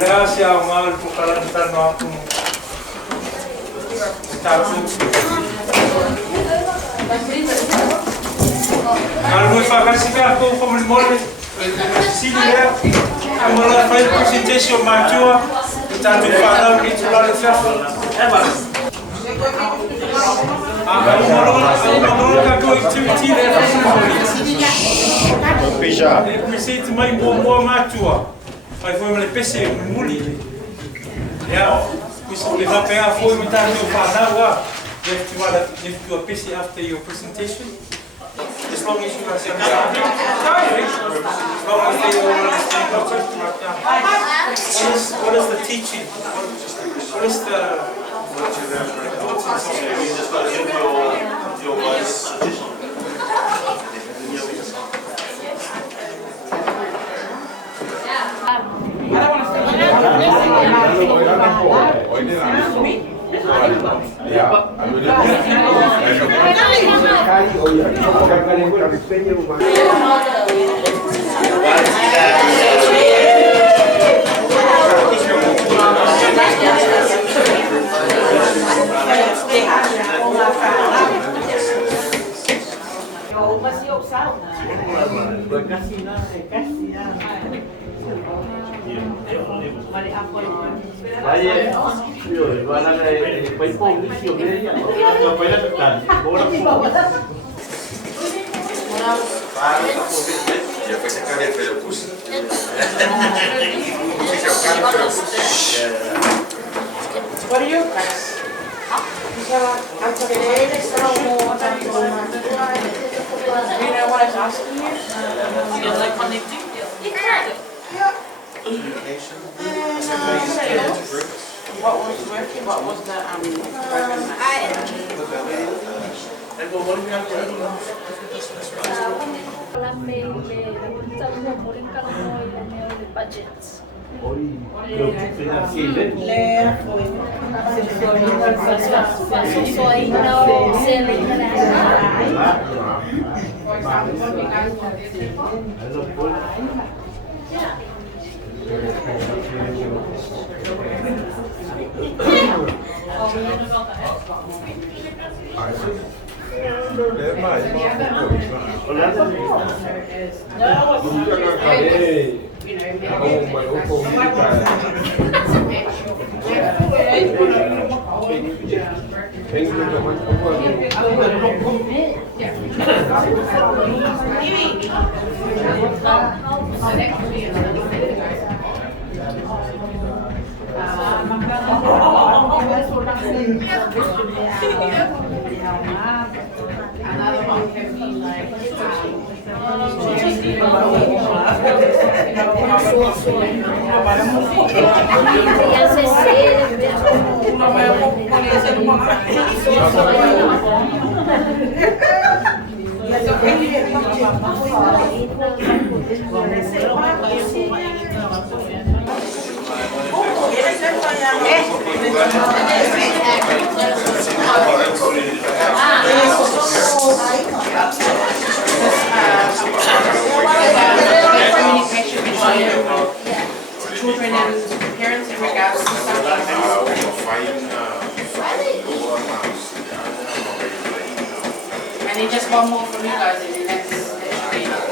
Gracias, Omar, por Talanoa Ako. Malua whakasika ko whamole sili lea. Amala whai presentation matua. Tātu whanau ki tūlare whiawha. Amala kako activity lea whamole. Presente mai mua matua. Whai whamole pese muli. Lea, kusa le whapea foi me tātu whanau. You have to busy after your presentation. As long as you guys are as long as they all understand what's what is the teaching? What is the What are your guys? You know what I was asking you? You're like connecting? Yeah. What was working? What was the program? And what do you have to do? Budgets. Another one can be like communication between children and parents in regards to something. And then just one more from you guys, and then that should be enough.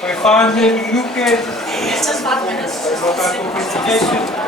Vai fazer nuke. Local investigation.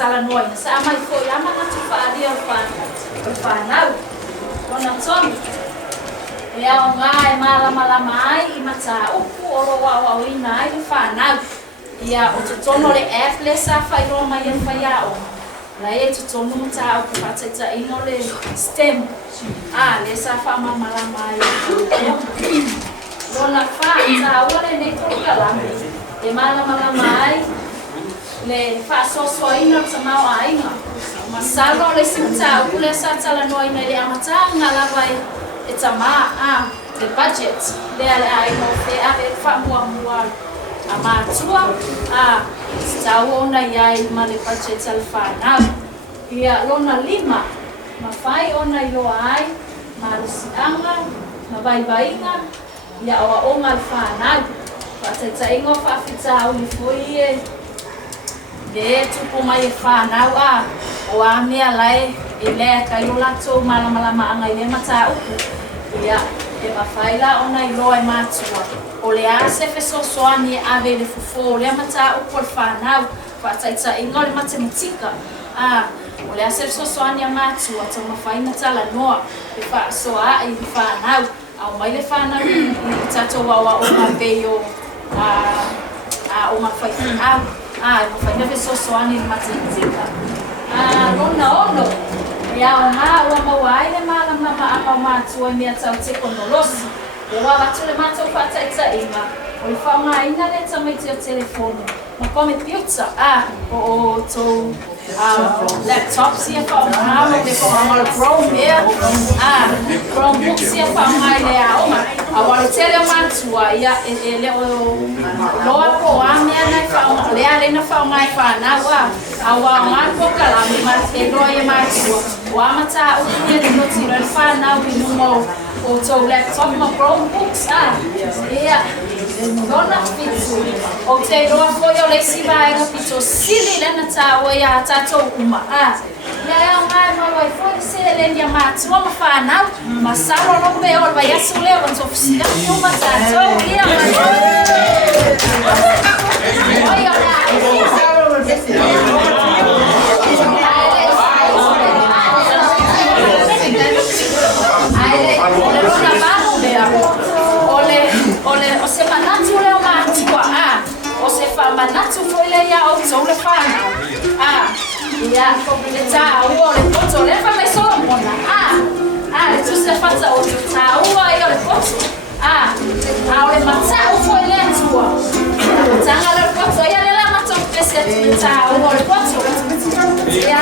Talanoa sa mai ko lama na tu āLIA fa nau ona tonu ia ngai mala mai I mata upu oro wa ina I fa nau ia o tono le F le sa fa ro mai fa ia o la e tono mata upu fa tsa ino le stem le sa fa mala mai ona fa sa ore ne ko kala e mala mai le fa'asoasoaina sa Mauaaiga masalo le simata ukule sa talanoa ina le amata lava e tamā le budget le aina o fe ave fa'amuamua a matua tau ona iai ma le budget al whanau ia lona lima mawhai ona I loa ai ma le sianga ma vaivaiga ia o onga al whanau whataitaingo whawhitau li fui le tupu mai e whanau o mea lai e lea kai o lato malama anga I le mata upu ia e mawhaila ona I loa e matua o le ase fesosoani e ave le fufo le mata upu al whanau whataita ingo le matematika o le ase fesosoani a matua tau mawhaina talanoa e whaasoa I le whanau au mai le whanau I tato wawa o mawheo o mawhaifinau mawhaina fesosoani le matematika lona ono ia o ngā ua mawai le malama ama o matua mea tau teknolosi e wawatu le matau whataitainga o le whaungaina le tamaiti o telefonu ma computer o tau laptops ia whaungao le whaungao Chrome ia Chromebooks ia whaungai le aoma a wale tele o matua ia e le o loa po amea nai whaungao le alena whaungai whanau a waungai po kalami ma e loa ia matua o amata unia le notiro le whanau I numo o tau laptop ma Chromebooks ia Dona fitu o te roa foi o le sivaega pito sili lena taua ia tatou uma ia o ngai Maualaivao se le nia matua ma whanau ma salo no me o vai asu leo o tofisina uma tatou ia oi o se manatu leo matua o se whamanatu foi le ia o tau le whanau ia le tāua o le poto le wha mai Solomona le tu se whata o te tāua I o le poto o le matau foi le atua tanga le poto ia le lama tau pese atu le tāua o le poto ia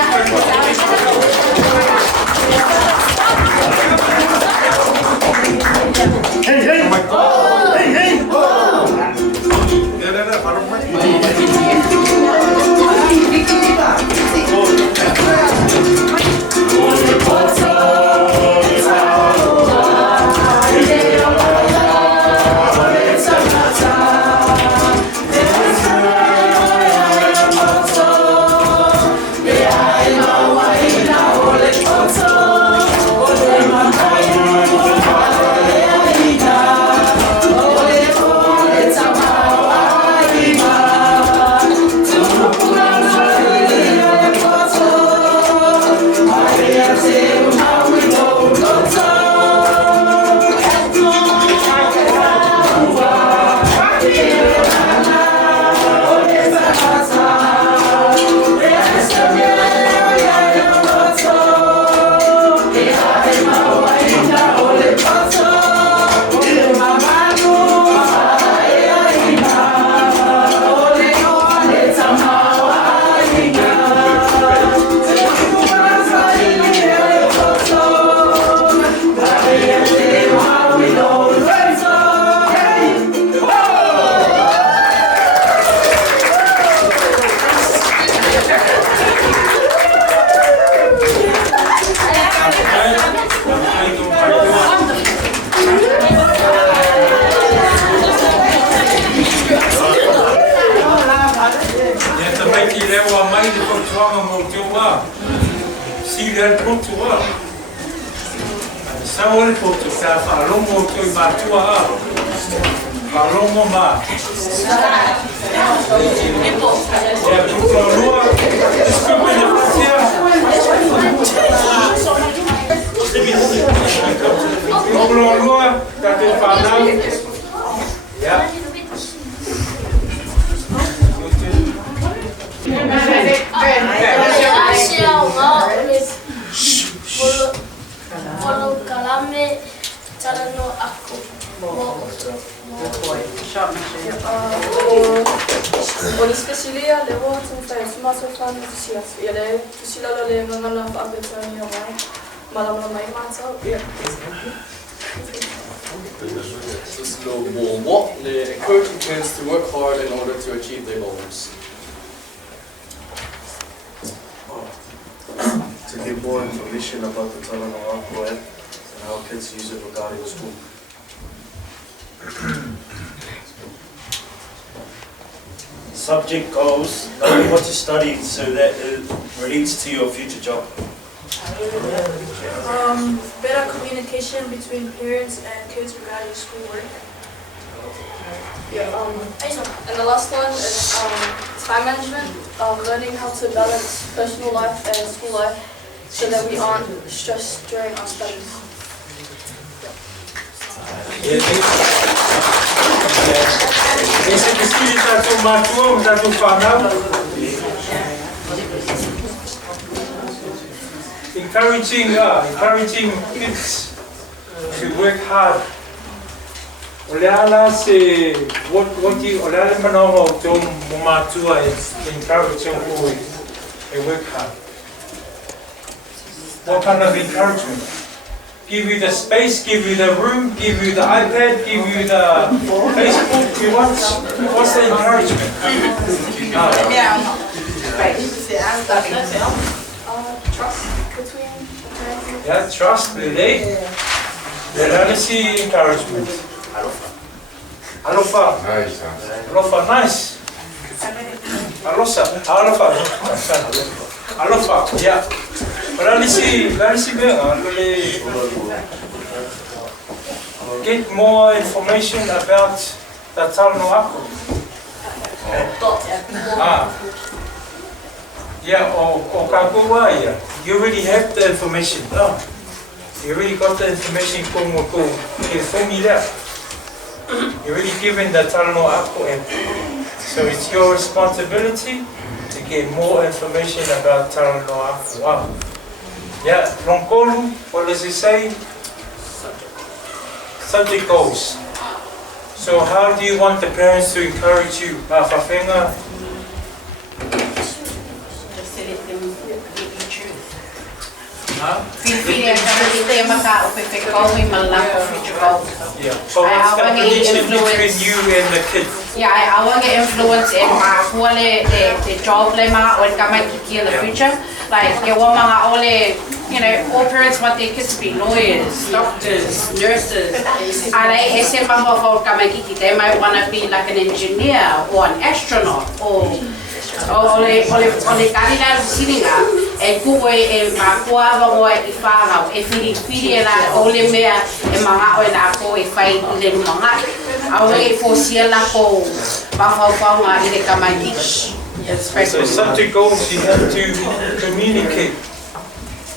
mo tua. Sila tua. Saul poto sa falomo to matua. Falomo ma. Ya puto lua. Desculpe na patia. Lua lua, tato fanau. Ya. Follow kalame Talanoa Ako. Oli spesialia le wo tun fa maso fan sia ele sila le ngana fa betani mai malam mai mansa This little what they encourage kids to work hard in order to achieve their goals. To give more information about the Talanoa Ako and how kids use it regarding school. Subject goals, knowing what to study so that it relates to your future job. Better communication between parents and kids regarding schoolwork. Yeah, and the last one is time management, learning how to balance personal life and school life so that we aren't stressed during our studies. Esse que está tomando, está tomando. Encouraging kids to work hard. Olhar se what you olhar mano to matua encourage them to work hard. What kind of encouragement? Give you the space, give you the room, give you the iPad, give you the Facebook. You want? What's the encouragement? Trust between the parents. Yeah, trust. They only see encouragement. Alofa. Nice. Alofa, nice. Alofa, yeah. But only see get more information about the Talanoa Ako. Yeah, or Kakua, you already have the information. No. You already got the information from you're already given the Talanoa Ako app. So it's your responsibility to get more information about Talanoa Ako. Wow. Yeah, Ronkolu, what does it say? Subject goals. So how do you want the parents to encourage you? Fafenga? Huh? Yeah. So what's the connection between you and the kids? Yeah, I want to influence in the job in the future. Like, all parents want their kids to be lawyers, doctors, nurses. They might want to be like an engineer or an astronaut or kalila sininga e kuwe e makua wa I whāngau e whiri la ole mea e mga o na ko e whai I le mga au e fōsia la ko whawhaunga I le kamaiki. So subject goals you have to communicate.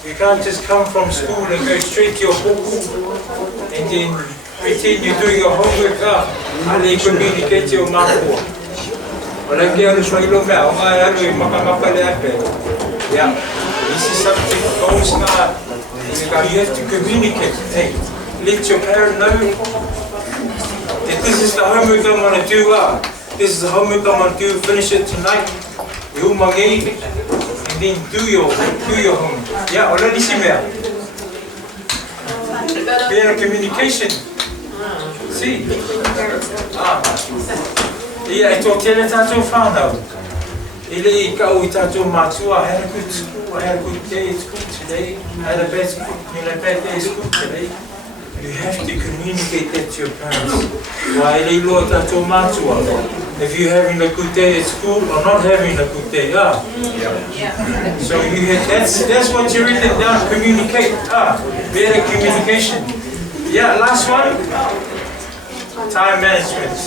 You can't just come from school and go straight to your book and then pretend you're doing your homework and then communicate to your mapua. Yeah, this is something goes now. You have to communicate. Hey, let your parent know that this is the homework I'm going to do. This is the homework I'm going to do. Finish it tonight. And then do your homework. Yeah, already see me. Better communication. See? Yeah, I talk to the tattoo found out. I had a good school, I had a good day at school today, I had a bad day at school today. You have to communicate that to your parents. Why they look at if you're having a good day at school or not having a good day. So that's what you written down. Communicate. Better communication. Yeah. Last one. Time management.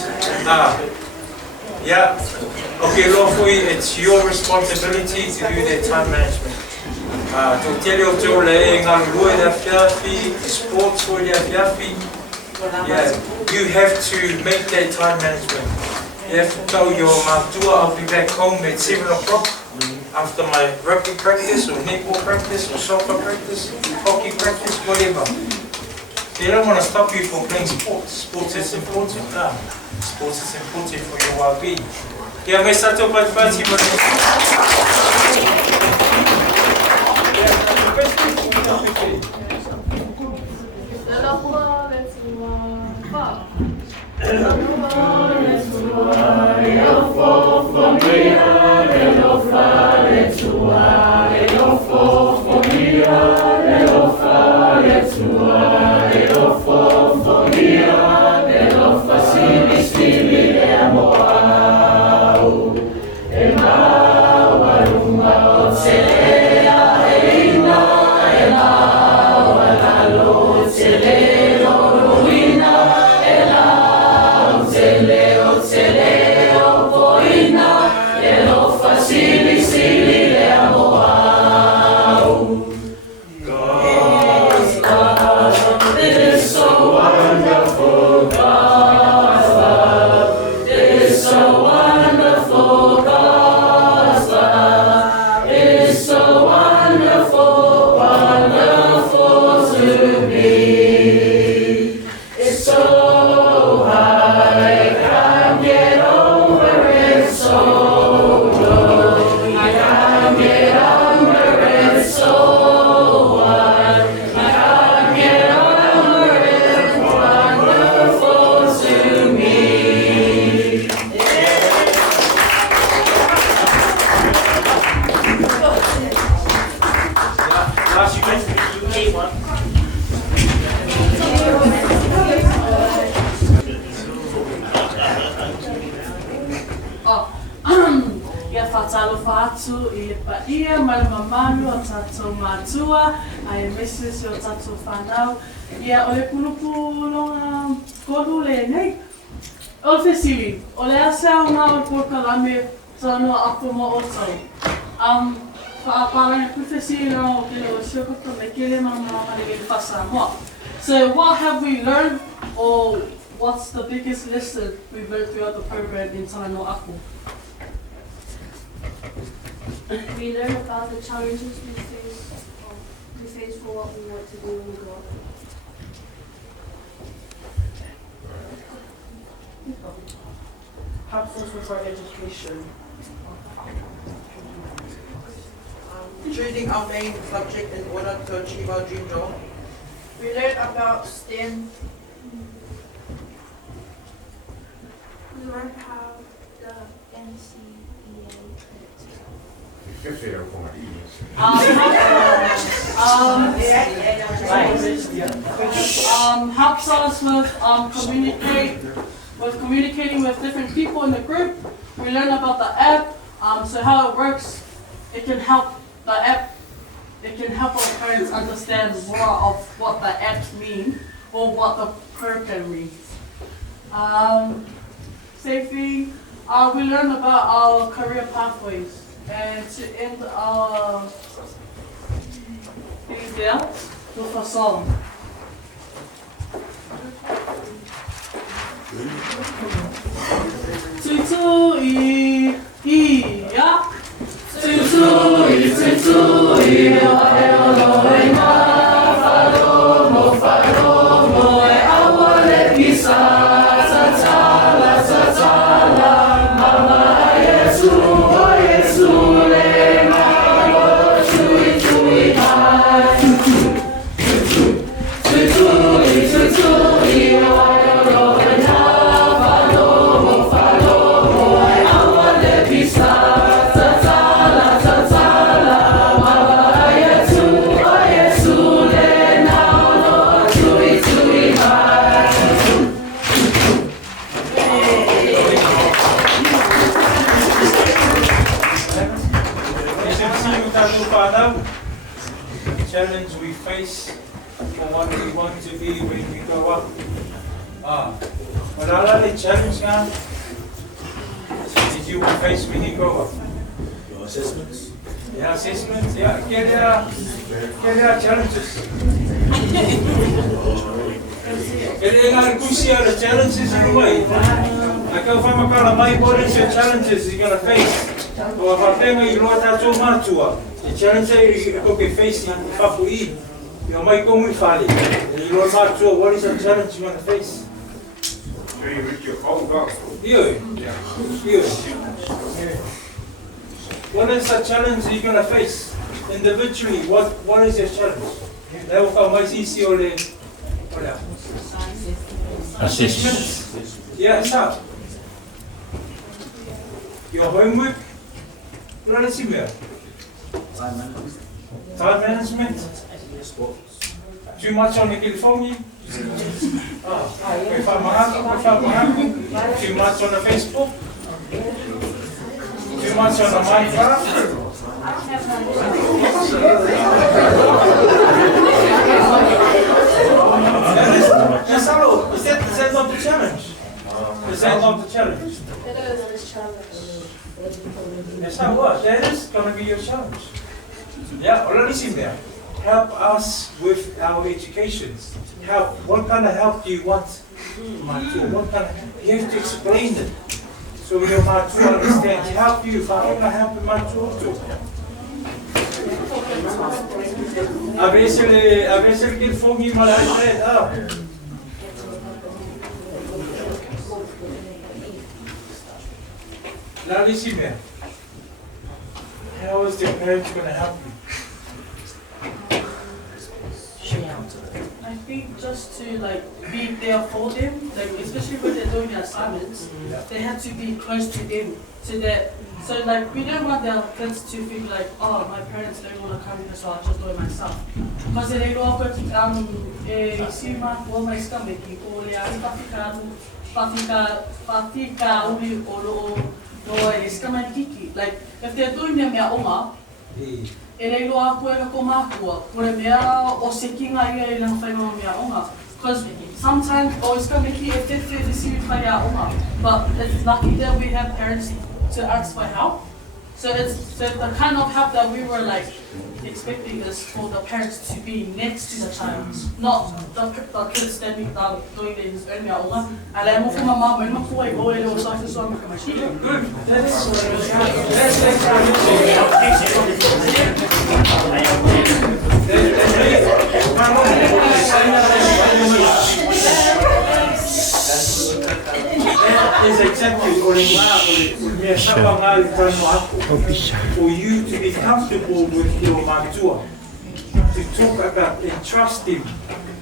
Yeah. Okay, lawfully, it's your responsibility to do that time management. Yeah, you have to make that time management. You have to tell your matua, I'll be back home at 7 o'clock after my rugby practice or netball practice or soccer practice, hockey practice, whatever. They don't want to stop you from playing sports. Sports is important. Sports is important for your well-being. Yeah, may satu pagi-pagi Talanoa Ako mo oto. So what have we learned, or what's the biggest lesson we've learned throughout the program in Talanoa Ako? We learn about the challenges we face for what we want to do when we grow up. Helps us with our education. Choosing our main subject in order to achieve our dream job. We learned about STEM. We learned how the NCEA helps us with communicating with different people in the group. We learn about the app, so how it works. It can help our parents understand more of what the apps mean or what the program means. Safety, we learn about our career pathways. And to end our things there with a song. Tutui, ya. Tutui, Eloheima, Falomo, Awale Pisa, Tatala, Mama Yesu, Yesu, Mama, Chui, Tutui, Eloheima, Falomo, Awale Pisa, Tatala, Mama Yesu. whānau, the challenge we face for what we want to be when we grow up. But the challenge now that you will face when you grow up. Your assessments? Yeah, assessments, yeah, get our challenges. The challenges in a way. I go from a car, my what is your challenges you're going to face? Or if I think you know that's all matua, the challenges you're going to be facing, Faapotopotoga, you might go with Fali. You know matua, what is the challenge you're going to face? You reach your phone box. What is the challenge you're going to face? Individually, what is your challenge? Now, how much is your assessment? Yeah, it's up. Your homework? What is it? Time management. Time management? Too much on the telephone? Too much on the Facebook? Too much on the Minecraft? Is that not the challenge? Is that not the challenge? It is this challenge. That's how what? That is going to be your challenge. Yeah, already seen there. Help us with our education. Help. What kind of help do you want? What kind of, you have to explain it. So your matua understands. Help you. If I don't help your matua too. A veces el que fue mi malaya. Now listen here. How is the parents going to help you? I think just to be there for them, especially when they're doing their assignments, they have to be close to them, so we don't want their kids to think oh, my parents don't want to come here, so I'll just do it myself. Because they go up sima for my stomach, or they are patika uli olo no stomach kiki. If they're doing them their oma. E rei loa koe ka komākua, kore mea o se kinga ia e lang whainga mea onga. Because sometimes o iska meki e te siwi whai a onga, but it's lucky that we have parents to ask for help. So the kind of help that we were expecting is for the parents to be next to the child, not the kids standing down doing this early onga. And I'm from my mom, I'm going to go away to start this one. Is exactly for you to be comfortable with your matua, to talk about and trust him,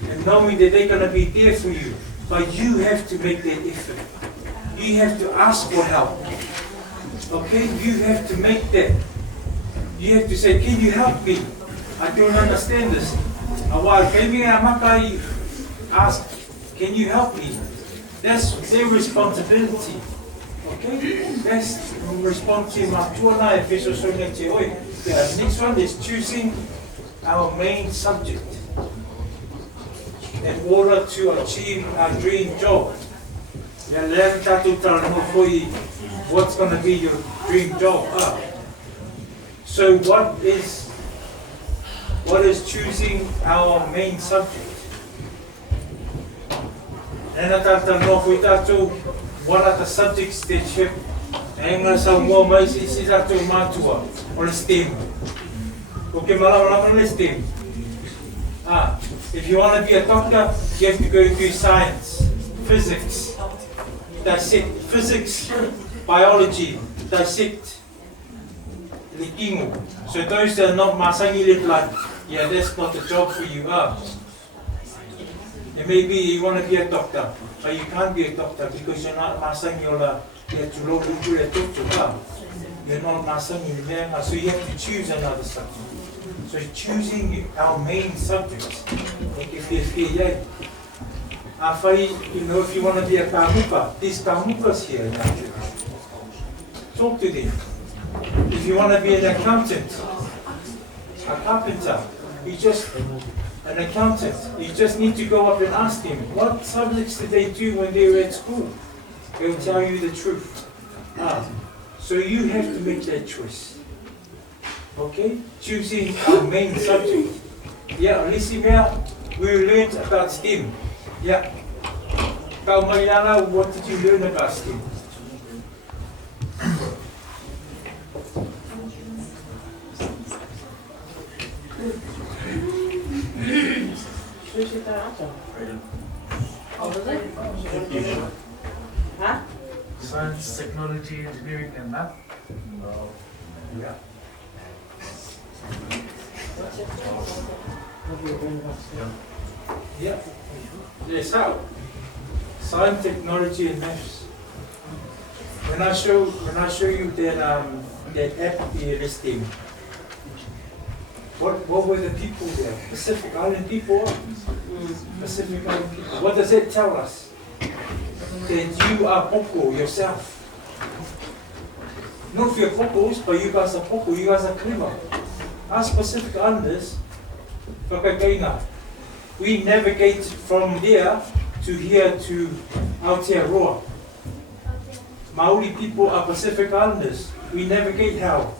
and knowing that they're going to be there for you. But you have to make that effort. You have to ask for help. Okay? You have to make that. You have to say, can you help me? I don't understand this. Maybe I ask, can you help me? That's their responsibility. Okay? That's responsibility. The next one is choosing our main subject in order to achieve our dream job. What's going to be your dream job? So what is choosing our main subject? And what are the subjects that you have? Samoa mai si tatou matua o le STEM. Okay, malama le STEM. If you want to be a doctor, you have to go through science, physics, dissect physics, biology, dissect le kingo. So those that are not masangi le yeah, that's not the job for you. And maybe you want to be a doctor, but you can't be a doctor because you're not masangi ola le tulo lupu le tutu. You're not masangi le, so you have to choose another subject. So choosing our main subjects. If you want to be a kamupa, these kamupas here. Talk to them. If you want to be an accountant, a carpenter, you just, an accountant, you just need to go up and ask them, what subjects did they do when they were at school? They'll tell you the truth. So you have to make that choice. Okay? Choosing our main subject. Yeah, Alicia, we learned about STEM. Yeah. Maualaivao, what did you learn about STEM? Science, technology, engineering, and math. Yeah. Yeah. Yes, how? Science, technology, and maths. When I show you that that app here, STEM, what were the people there? Pacific Island people. Pacific Island people. What does it tell us? That you are poko yourself. Not for your pokos, but you guys are poko, you guys are clever. Us Pacific Islanders, we navigate from there to here to Aotearoa. Maori people are Pacific Islanders. We navigate how?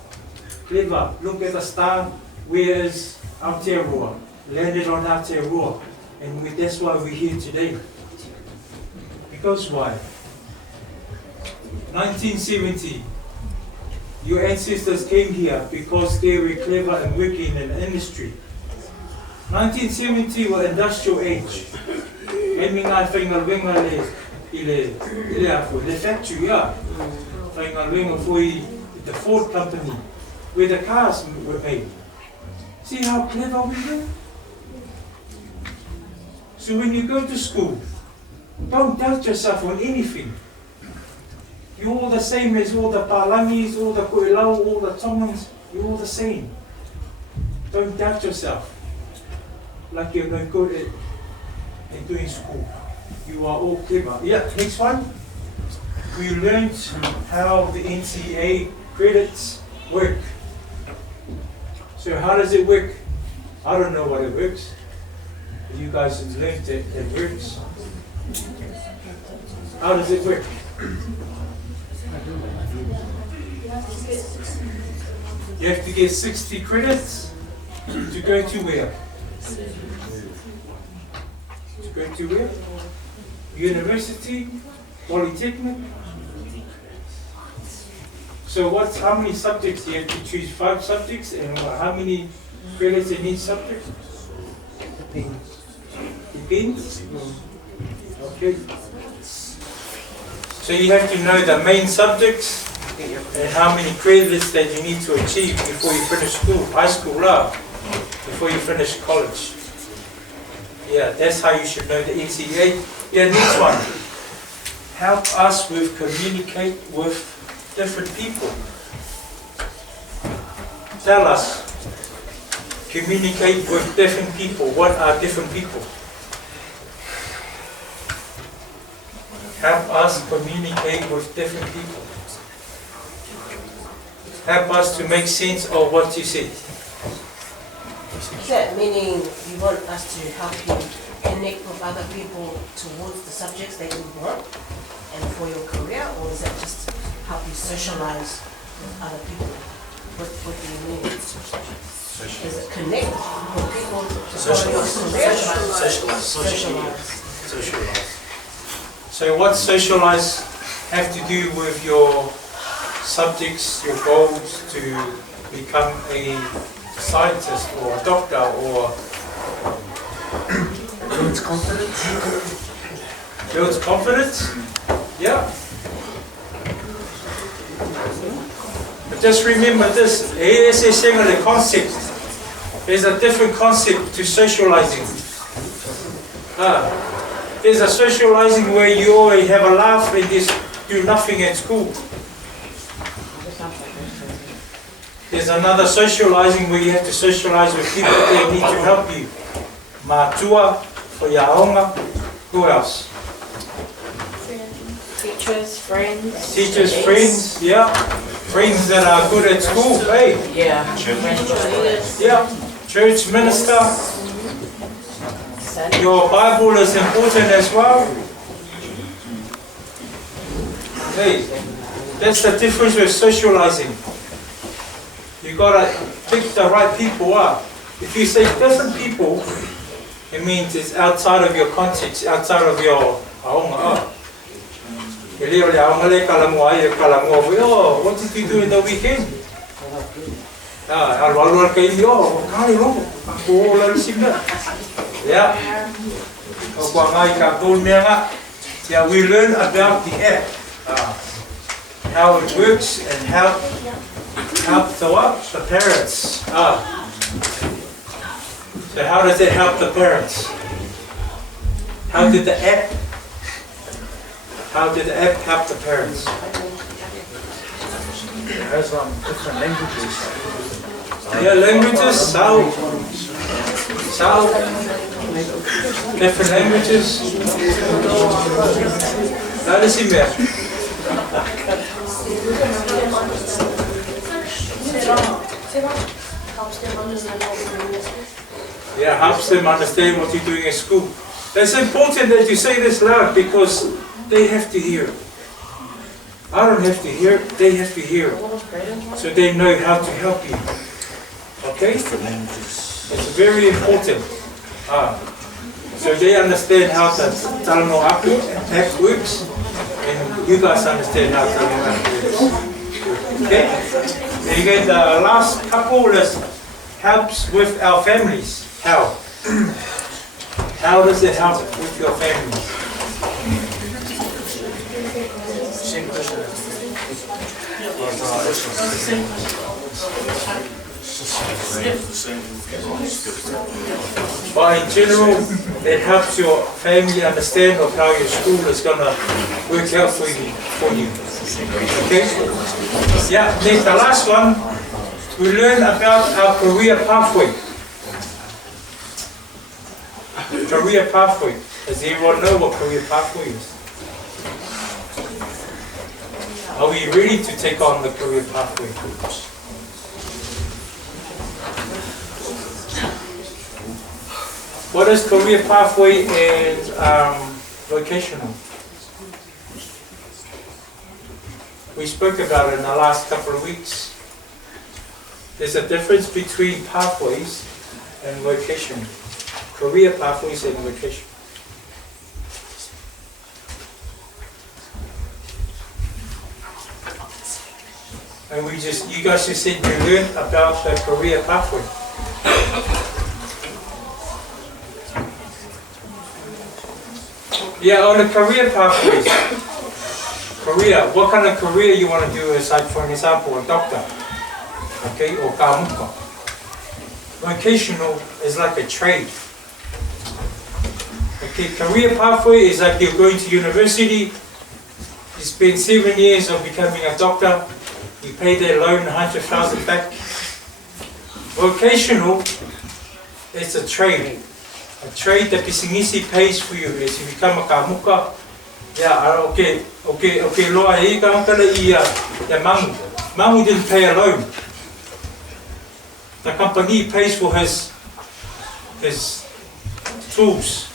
Clever. Look at the star. Where is Aotearoa? Landed on Aotearoa. And that's why we're here today. Because why? 1970. Your ancestors came here because they were clever and working in the industry. 1970 was industrial age. The factory, yeah. The Ford company, where the cars were made. See how clever we were? So when you go to school, don't doubt yourself on anything. You're all the same as all the Palangis, all the Koelau, all the Tongans. You're all the same. Don't doubt yourself. Like you're no good at doing school. You are all clever. Yeah, next one. We learned how the NCA credits work. So how does it work? I don't know what it works. You guys have learned that it works. How does it work? You have to get 60 credits to go to where? To go to where? University, polytechnic. So how many subjects you have to choose? 5 subjects, and how many credits in each subject? Depends. Okay. So you have to know the main subjects and how many credits that you need to achieve before you finish school, high school, before you finish college. Yeah, that's how you should know the NCA. Yeah, next one. Help us with communicate with different people. Tell us. Communicate with different people. What are different people? Help us communicate with different people. Help us to make sense of what you said. Is that meaning you want us to help you connect with other people towards the subjects that you want and for your career, or is that just help you socialize with other people? What do you mean? Is it connect with people to follow your career? Socialize. So what socialize have to do with your subjects, your goals to become a scientist or a doctor or Builds confidence. Builds confidence? Yeah. But just remember this, the concept. There's a different concept to socializing. There's a socializing where you always have a laugh and just do nothing at school. There's another socializing where you have to socialize with people that need to help you. Mātua, for Yaonga, who else? Teachers, friends. Teachers, friends, yeah. Friends that are good at school, hey? Yeah. Yeah. Church minister. Your Bible is important as well. Hey, that's the difference with socializing. You gotta pick the right people up. If you say different people, it means it's outside of your context, outside of your aonga. Oh, what did you do in the weekend? Yeah. Yeah, we learn about the app, how it works and help the parents. So how does it help the parents? How did the app help the parents? It has different languages. Yeah, languages, how different languages. That is it. Yeah, helps them understand what you're doing at school. It's important that you say this loud because they have to hear. I don't have to hear, they have to hear. So they know how to help you. Okay? It's very important. So they understand how the Talanoa Ako app works, and you guys understand how Talanoa Ako works. Okay? Then again, the last couple is helps with our families. How? How does it help with your families? But in general, it helps your family understand of how your school is going to work out for you. Okay? Yeah, then the last one, we learn about our career pathway. Career pathway. Does everyone know what career pathway is? Are we ready to take on the career pathway? What is career pathway and vocational? We spoke about it in the last couple of weeks. There's a difference between pathways and vocational. Career pathways and vocation. And you guys just said you learned about the career pathway. Yeah, on the career pathways. Career, what kind of career you want to do is, like, for example, a doctor, okay, or kāmuka. Vocational is like a trade. Okay, career pathway is like you're going to university, you spend 7 years of becoming a doctor, you pay their loan 100,000 back. Vocational is a trade. A trade that Pisingisi pays for you is you become a kāmuka. Yeah, okay, loa hei kāmuka i Mangu. Mangu didn't pay a loan. The company pays for his tools.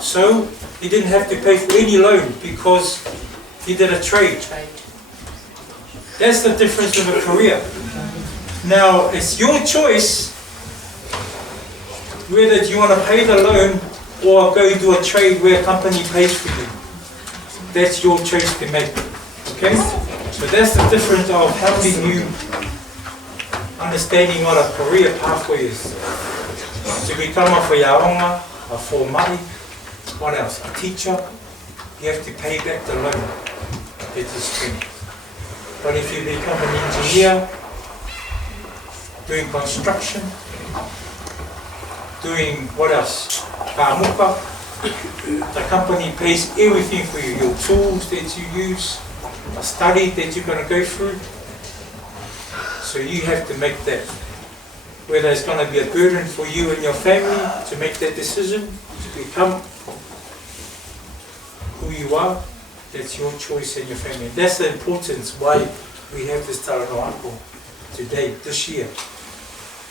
So he didn't have to pay for any loan because he did a trade. That's the difference with a career. Now, it's your choice whether you want to pay the loan or go do a trade where a company pays for you. That's your choice to make. Okay? So that's the difference of helping you understanding what a career pathway is. To become a whaiaonga, a formai, what else? A teacher, you have to pay back the loan. That is true. But if you become an engineer, doing construction, doing what else? Kāmuka, the company pays everything for you, your tools that you use, a study that you're going to go through. So you have to make that. Whether it's going to be a burden for you and your family to make that decision, to become who you are, That's your choice and your family. That's the importance why we have this Talanoa Ako today, this year.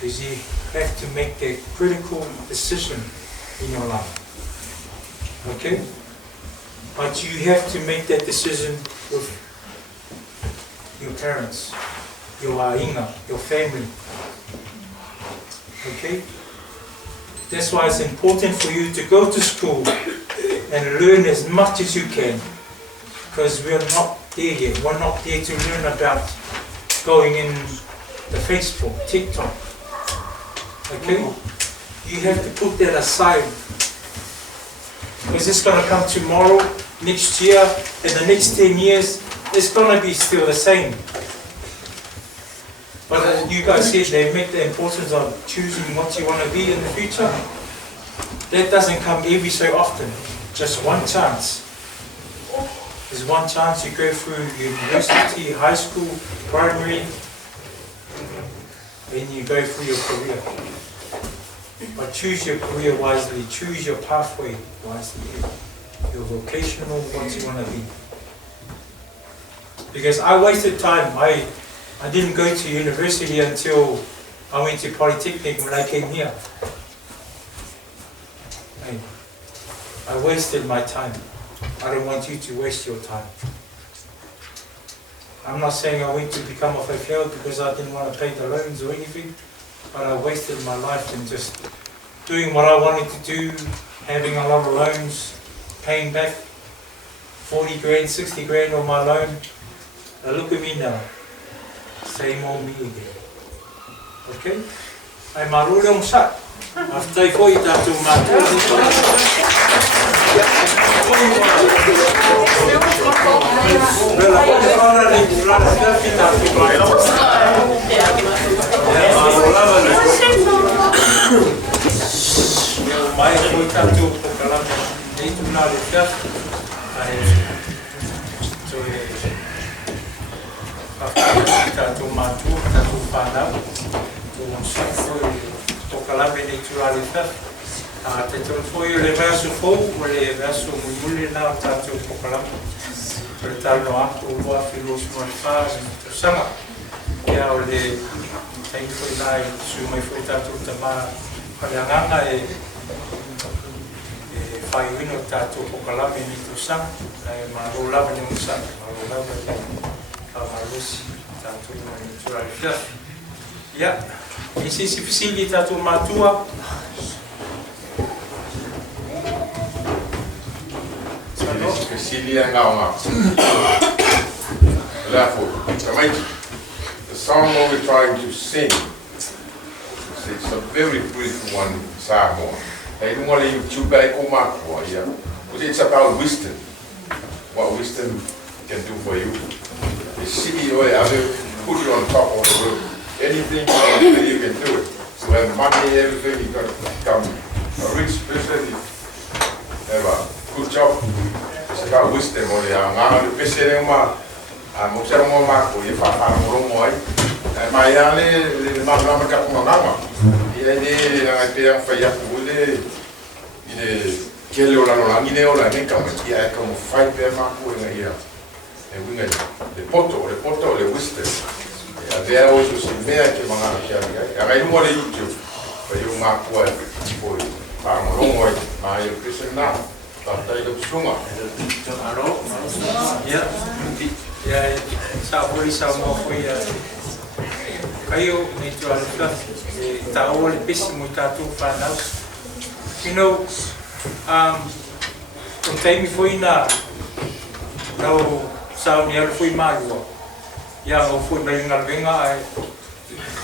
Is you have to make that critical decision in your life. Okay? But you have to make that decision with your parents, your āinga, your family. Okay? That's why it's important for you to go to school and learn as much as you can. Because we're not there yet. We're not there to learn about going in the Facebook, TikTok. Okay? You have to put that aside. Because it's going to come tomorrow, next year, and the next 10 years, it's going to be still the same. But you guys said they make the importance of choosing what you want to be in the future. That doesn't come every so often. Just one chance. There's one chance you go through university, high school, primary, then you go through your career. But choose your career wisely, choose your pathway wisely, your vocational, what you want to be. Because I wasted time. I didn't go to university until I went to Polytechnic when I came here. I wasted my time. I don't want you to waste your time. I'm not saying I went to become a whakeo because I didn't want to pay the loans or anything, but I wasted my life in just doing what I wanted to do, having a lot of loans, paying back 40 grand, 60 grand on my loan. Now look at me now. Same old me again. Okay? I'm a rūrong sat. After I go eat after mai ko tatu ko kala nei tu na le ka ai so e tatu matu tatu pana tu so ko kala be nei tu le ka te tu foi le verso fo le verso muli na tatu ko kala per Talanoa Ako wa filos mo fa tu sama ya o le ai foi nai su mai foi tatu tama Kalanganga fai wino tātou pokalame ni tu sang, MALO lava ni sang, MALO lava ni malusi tātou ni turalika. Ya, isi si fisili tātou matua. Sano fisili yang ngau. Therefore, the song what we're trying to sing. It's a very beautiful one, Samoa. I don't want to too bad but it's about wisdom. What wisdom can do for you. The city or put you on top of the world. Anything you can do it. So have money, everything, you got to become a rich person. Have a good job. It's about wisdom. Mai ale le mama ka mama ile ni na te yang fa ya kule ile kele ola no ngine ola ni ka ya ka mo fight be ma ko nga ya e winga le poto le wisdom ya there also se me ke manga ya ya ga ni mo le youtube pa yo ma ko po pa mo lo mo ma yo pese na ta ta ile sunga alo ya ya sa mo foi Kayo ni tualika taole pissimo tatu whanau. You know, o teimi foi na no sao ni alu foi Malua. Ya o foi mai ngalwenga ai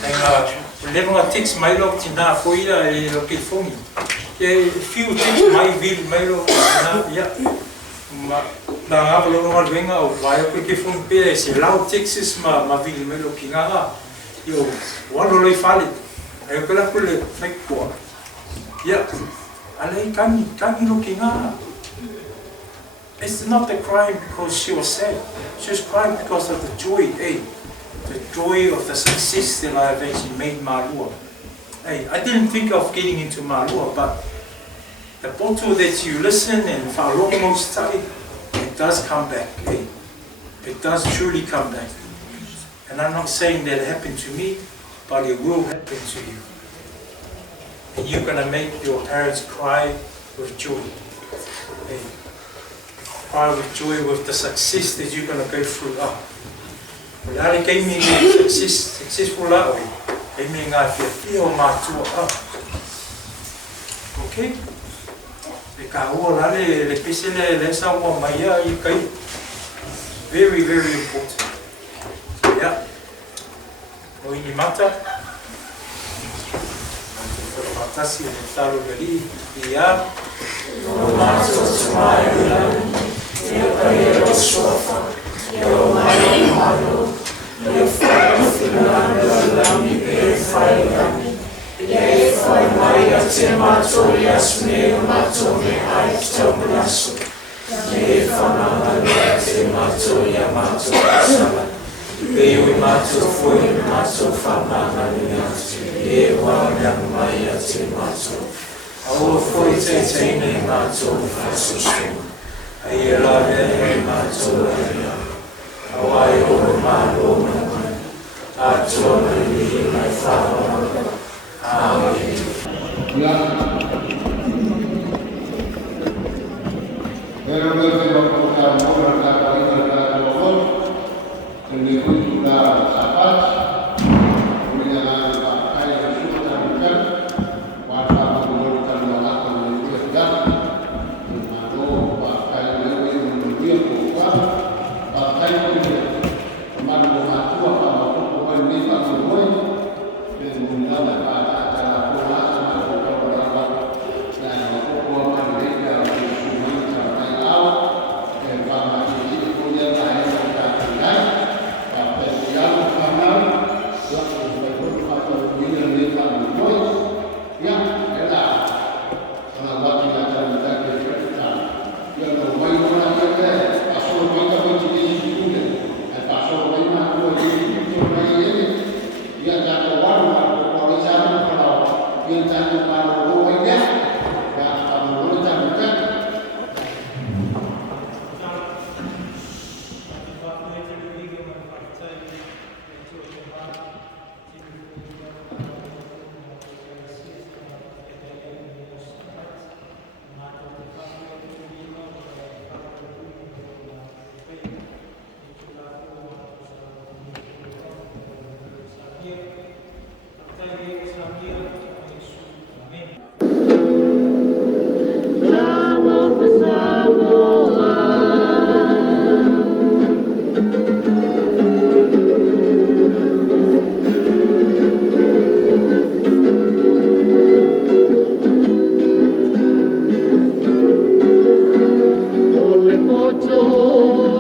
nga levenga tics mai lo tina foi e lo que foi. E few tics mai vil mai lo na ya. Ma na nga lo ngalwenga o vai o que foi pe se lau tics ma vil mai lo kinga. Yo, wano loi fale, ai kala kule fake kwa. Ya, alai kani no kinga. It's not the crime because she was sad. She was crying because of the joy, the joy of the success that I have actually made Malua. Hey, I didn't think of getting into Malua, but the poto that you listen and wharongo study, and it does come back. It does truly come back. And I'm not saying that it happened to me, but it will happen to you. And you're going to make your parents cry with joy. Cry with joy with the success that you're going to go through. ĀLIA gave me successful lawe. Gave me ngā whiawhia o mātua. Okay? E ka ua lale le pese le sa ua mai a I kai. Very, very important. So yeah. O ini mata. Matasi le talo gali I a. O mato tamai ula. Ia kai o sofa. Ia mai malo. Ia whai whina lami e whai lami. Ia whai mai a te mato I asu me o mato me ai tau manasu. Ia whananga a te mato I a mato asala. Ia ui mato fwoi mato whamanga ni atu. Ia wānang mai a te mato. Aua fwoi te teine mato whasusu. Ia lawe he mato āLIA. Awai o MALO mai. Atona I mai whaonga. Amen. Oh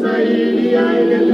Saili ai le